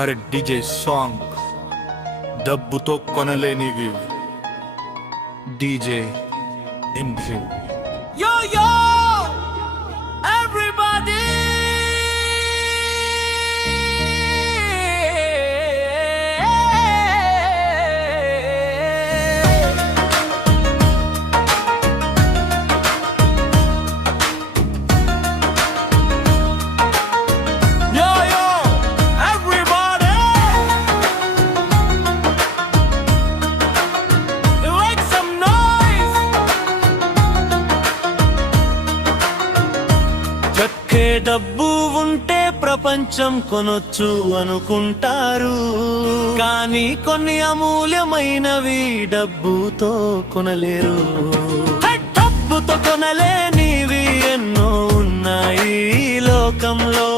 అరే DJ song డబ్బుతో కొనలేనివి. DJ infill. Yo, yo, everybody. Yo, yo, everybody. Make some noise. చక్కే డబ్బు ఉంటే ప్రపంచం కొనొచ్చు అనుకుంటారు, కానీ కొన్ని అమూల్యమైనవి డబ్బుతో కొనలేరు. డబ్బుతో కొనలేనివి ఎన్నో ఉన్నాయి ఈ లోకంలో.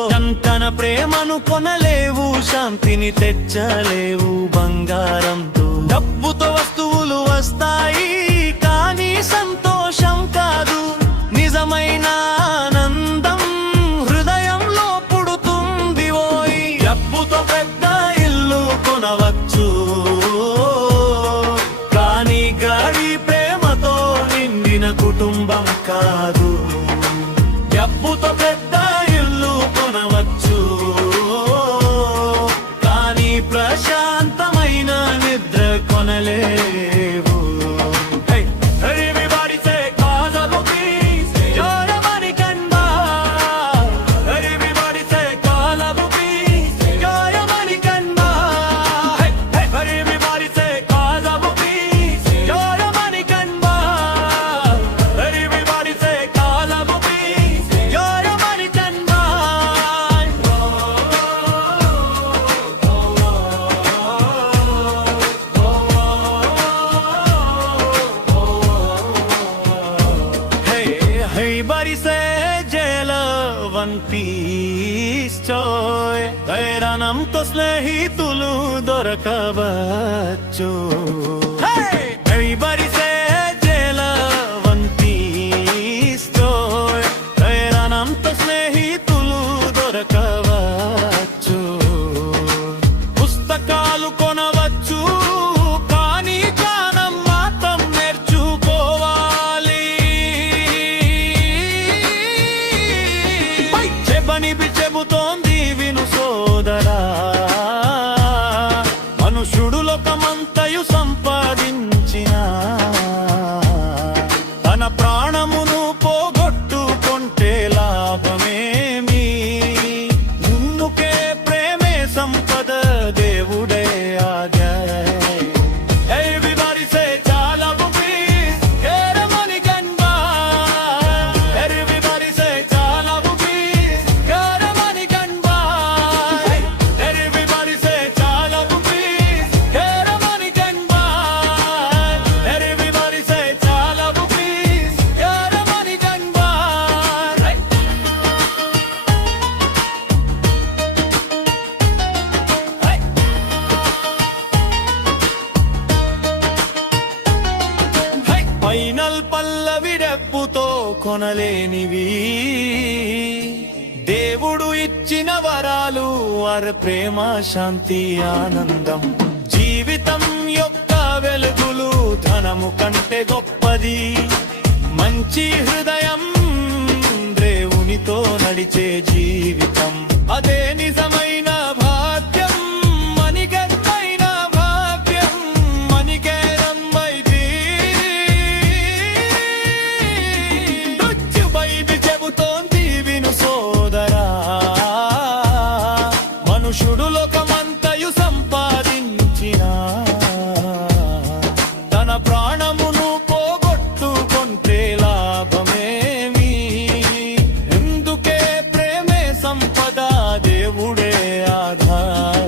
తన ప్రేమను కొనలేవు, శాంతిని తెచ్చలేవు బంగారంతో. డబ్బుతో వస్తువులు వస్తాయి, కానీ సంతోషం కాదు. నిజమైన ఆనందం హృదయంలో పుడుతుంది. ఓయ్ డబ్బుతో పెద్ద ఇల్లు కొనవచ్చు, కానీ గాడి ప్రేమతో నిండిన కుటుంబం కాదు. డబ్బుతో పెద్ద ఇల్లు కొనవచ్చు, కానీ ప్రశాంతమైన నిద్ర కొనలేవు. ధైర్యంతో స్నేహితులు దొరకవచ్చు. ధైర్యంతో స్నేహితులు దొరకవచ్చు. పుస్తకాలు కొనవచ్చు, కానీ జ్ఞానం మాత్రం నేర్చుకోవాలి. చెబుతోంది విను సోదరా, మనుషుడు లోకమంతయు సంపాదించిన తన ప్రాణమును పోగొట్టుకుంటే లాభమేమి? ముందుకే ప్రేమే సంపద, దేవుడే ఆజ్ఞ. Everybody say చాలా please, get a money can buy. Everybody say చాలా please, get a money can buy. Everybody say చాలా please, get a money can buy. Everybody say చాలా please, get a money can buy. Final పల్లవి డబ్బుతో కొనలేనివి. దేవుడు ఇచ్చిన వరాలు, వారి ప్రేమ, శాంతి, ఆనందం. జీవితం యొక్క వెలుగులు ధనము కంటే గొప్పది. మంచి హృదయం, దేవునితో నడిచే జీవితం, అదే నిజమైన భాగ్యం. మణికైన భాగ్యం, మణికేరంబైది. బైబిల్ చెబుతోంది విను సోదరా, మనుషుడు లోకమంతయు సంపాదించిన తన ప్రాణమును పోగొట్టుకుంటే లాభమేమి? ఎందుకే ప్రేమే సంపద, దేవుడే ఆధారం.